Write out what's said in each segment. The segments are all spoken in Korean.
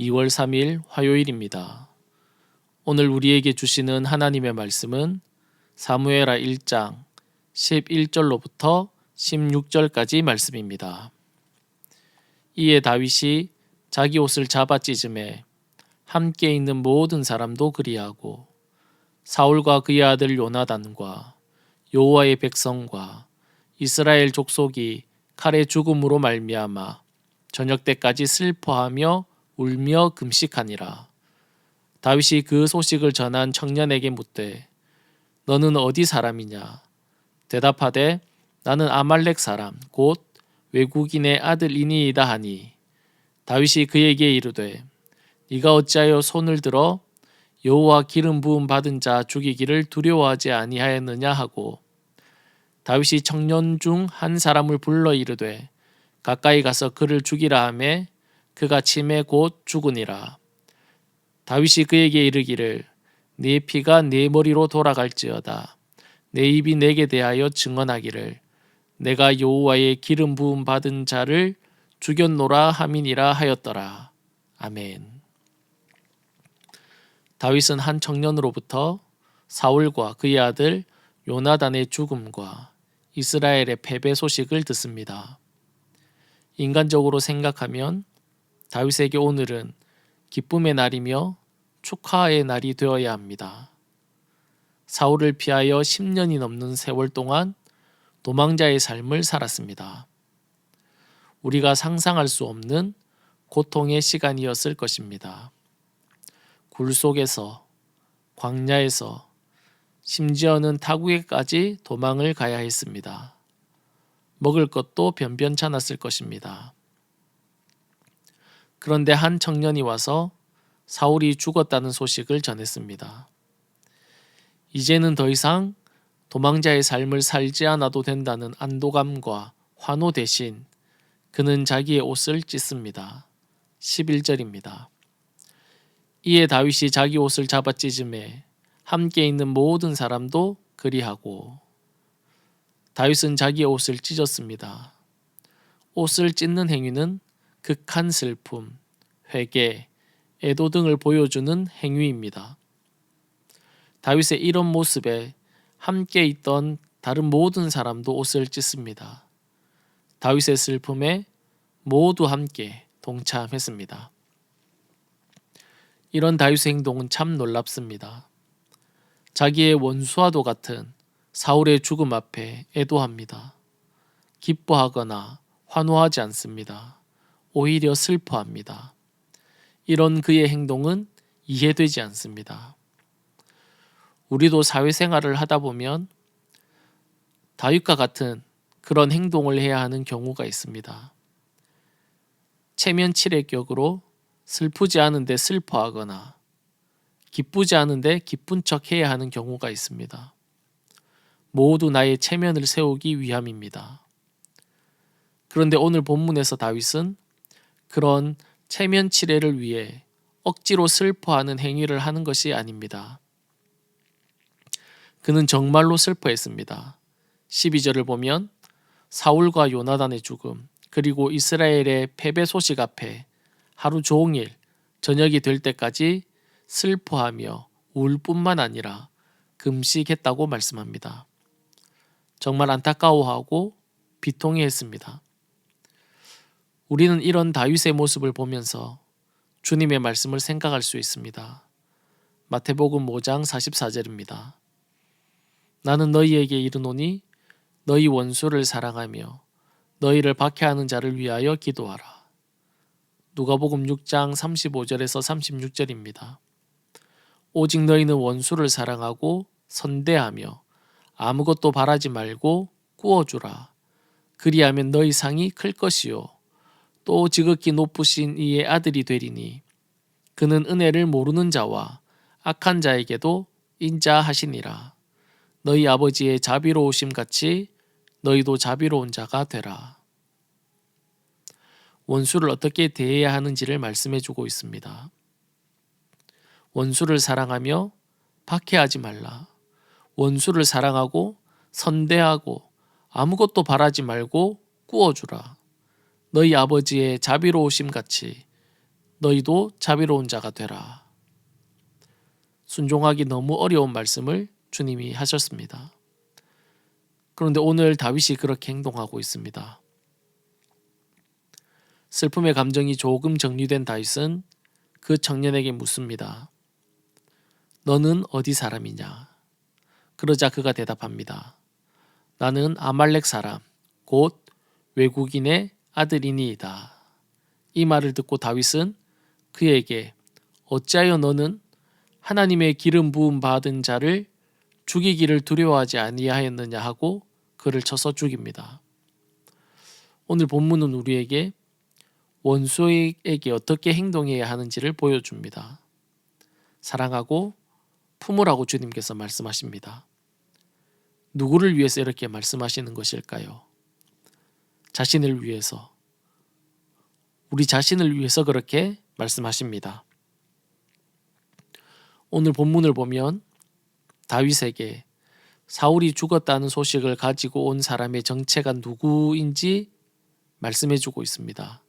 2월 3일 화요일입니다. 오늘 우리에게 주시는 하나님의 말씀은 사무엘하 1장 11절로부터 16절까지 말씀입니다. 이에 다윗이 자기 옷을 잡아 찢음에 함께 있는 모든 사람도 그리하고 사울과 그의 아들 요나단과 여호와의 백성과 이스라엘 족속이 칼의 죽음으로 말미암아 저녁 때까지 슬퍼하며 울며 금식하니라. 다윗이 그 소식을 전한 청년에게 묻되 너는 어디 사람이냐? 대답하되 나는 아말렉 사람 곧 외국인의 아들이니이다 하니 다윗이 그에게 이르되 네가 어찌하여 손을 들어 여호와 기름 부음 받은 자 죽이기를 두려워하지 아니하였느냐 하고 다윗이 청년 중 한 사람을 불러 이르되 가까이 가서 그를 죽이라 하매 그가 침에 곧 죽으니라. 다윗이 그에게 이르기를 네 피가 네 머리로 돌아갈지어다. 내 입이 내게 대하여 증언하기를 내가 여호와의 기름 부음 받은 자를 죽였노라 함이니라 하였더라. 아멘. 다윗은 한 청년으로부터 사울과 그의 아들 요나단의 죽음과 이스라엘의 패배 소식을 듣습니다. 인간적으로 생각하면 다윗에게 오늘은 기쁨의 날이며 축하의 날이 되어야 합니다. 사울을 피하여 10년이 넘는 세월 동안 도망자의 삶을 살았습니다. 우리가 상상할 수 없는 고통의 시간이었을 것입니다. 굴 속에서, 광야에서, 심지어는 타국에까지 도망을 가야 했습니다. 먹을 것도 변변찮았을 것입니다. 그런데 한 청년이 와서 사울이 죽었다는 소식을 전했습니다. 이제는 더 이상 도망자의 삶을 살지 않아도 된다는 안도감과 환호 대신 그는 자기의 옷을 찢습니다. 11절입니다. 이에 다윗이 자기 옷을 잡아 찢음에 함께 있는 모든 사람도 그리하고 다윗은 자기의 옷을 찢었습니다. 옷을 찢는 행위는 극한 슬픔, 회개, 애도 등을 보여주는 행위입니다. 다윗의 이런 모습에 함께 있던 다른 모든 사람도 옷을 찢습니다. 다윗의 슬픔에 모두 함께 동참했습니다. 이런 다윗의 행동은 참 놀랍습니다. 자기의 원수와도 같은 사울의 죽음 앞에 애도합니다. 기뻐하거나 환호하지 않습니다. 오히려 슬퍼합니다. 이런 그의 행동은 이해되지 않습니다. 우리도 사회생활을 하다 보면 다윗과 같은 그런 행동을 해야 하는 경우가 있습니다. 체면치레 격으로 슬프지 않은데 슬퍼하거나 기쁘지 않은데 기쁜 척 해야 하는 경우가 있습니다. 모두 나의 체면을 세우기 위함입니다. 그런데 오늘 본문에서 다윗은 그런 체면치레를 위해 억지로 슬퍼하는 행위를 하는 것이 아닙니다. 그는 정말로 슬퍼했습니다. 12절을 보면 사울과 요나단의 죽음 그리고 이스라엘의 패배 소식 앞에 하루 종일 저녁이 될 때까지 슬퍼하며 울 뿐만 아니라 금식했다고 말씀합니다. 정말 안타까워하고 비통해했습니다. 우리는 이런 다윗의 모습을 보면서 주님의 말씀을 생각할 수 있습니다. 마태복음 5장 44절입니다. 나는 너희에게 이르노니 너희 원수를 사랑하며 너희를 박해하는 자를 위하여 기도하라. 누가복음 6장 35절에서 36절입니다. 오직 너희는 원수를 사랑하고 선대하며 아무것도 바라지 말고 꾸어주라. 그리하면 너희 상이 클 것이요 또 지극히 높으신 이의 아들이 되리니 그는 은혜를 모르는 자와 악한 자에게도 인자하시니라. 너희 아버지의 자비로우심 같이 너희도 자비로운 자가 되라. 원수를 어떻게 대해야 하는지를 말씀해 주고 있습니다. 원수를 사랑하며 박해하지 말라. 원수를 사랑하고 선대하고 아무것도 바라지 말고 꾸어주라. 너희 아버지의 자비로우심 같이 너희도 자비로운 자가 되라. 순종하기 너무 어려운 말씀을 주님이 하셨습니다. 그런데 오늘 다윗이 그렇게 행동하고 있습니다. 슬픔의 감정이 조금 정리된 다윗은 그 청년에게 묻습니다. 너는 어디 사람이냐? 그러자 그가 대답합니다. 나는 아말렉 사람, 곧 외국인의 아들이니이다. 이 말을 듣고 다윗은 그에게 어찌하여 너는 하나님의 기름 부음 받은 자를 죽이기를 두려워하지 아니하였느냐 하고 그를 쳐서 죽입니다. 오늘 본문은 우리에게 원수에게 어떻게 행동해야 하는지를 보여줍니다. 사랑하고 품으라고 주님께서 말씀하십니다. 누구를 위해서 이렇게 말씀하시는 것일까요? 자신을 위해서, 우리 자신을 위해서 그렇게 말씀하십니다. 오늘 본문을 보면 다윗에게 사울이 죽었다는 소식을 가지고 온 사람의 정체가 누구인지 말씀해주고 있습니다.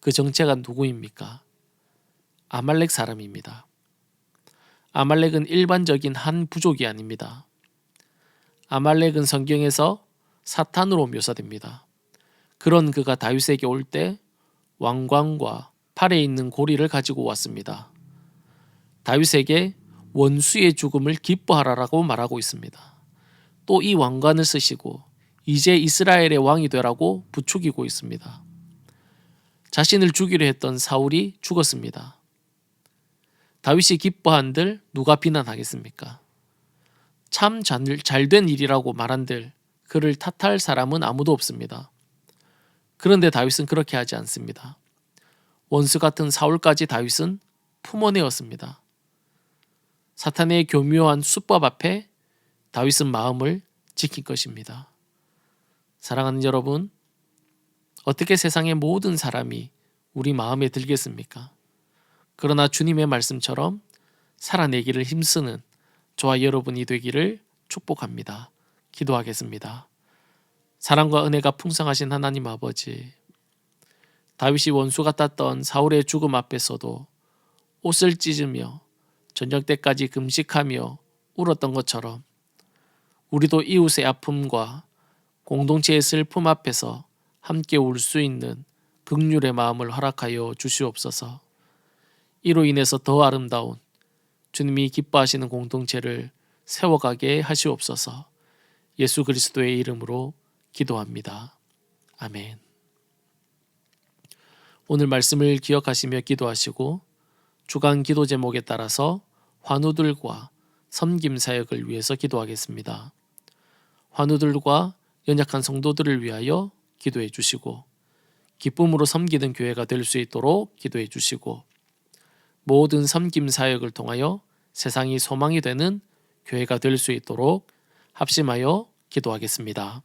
그 정체가 누구입니까? 아말렉 사람입니다. 아말렉은 일반적인 한 부족이 아닙니다. 아말렉은 성경에서 사탄으로 묘사됩니다. 그런 그가 다윗에게 올 때 왕관과 팔에 있는 고리를 가지고 왔습니다. 다윗에게 원수의 죽음을 기뻐하라라고 말하고 있습니다. 또 이 왕관을 쓰시고 이제 이스라엘의 왕이 되라고 부추기고 있습니다. 자신을 죽이려 했던 사울이 죽었습니다. 다윗이 기뻐한들 누가 비난하겠습니까? 참 잘된 일이라고 말한들 그를 탓할 사람은 아무도 없습니다. 그런데 다윗은 그렇게 하지 않습니다. 원수 같은 사울까지 다윗은 품어내었습니다. 사탄의 교묘한 수법 앞에 다윗은 마음을 지킨 것입니다. 사랑하는 여러분, 어떻게 세상의 모든 사람이 우리 마음에 들겠습니까? 그러나 주님의 말씀처럼 살아내기를 힘쓰는 저와 여러분이 되기를 축복합니다. 기도하겠습니다. 사랑과 은혜가 풍성하신 하나님 아버지, 다윗이 원수 같았던 사울의 죽음 앞에서도 옷을 찢으며 저녁 때까지 금식하며 울었던 것처럼 우리도 이웃의 아픔과 공동체의 슬픔 앞에서 함께 울 수 있는 긍휼의 마음을 허락하여 주시옵소서. 이로 인해서 더 아름다운 주님이 기뻐하시는 공동체를 세워가게 하시옵소서. 예수 그리스도의 이름으로 기도합니다. 아멘. 오늘 말씀을 기억하시며 기도하시고 주간 기도 제목에 따라서 환우들과 섬김 사역을 위해서 기도하겠습니다. 환우들과 연약한 성도들을 위하여 기도해 주시고 기쁨으로 섬기는 교회가 될 수 있도록 기도해 주시고 모든 섬김 사역을 통하여 세상이 소망이 되는 교회가 될 수 있도록 합심하여 기도하겠습니다.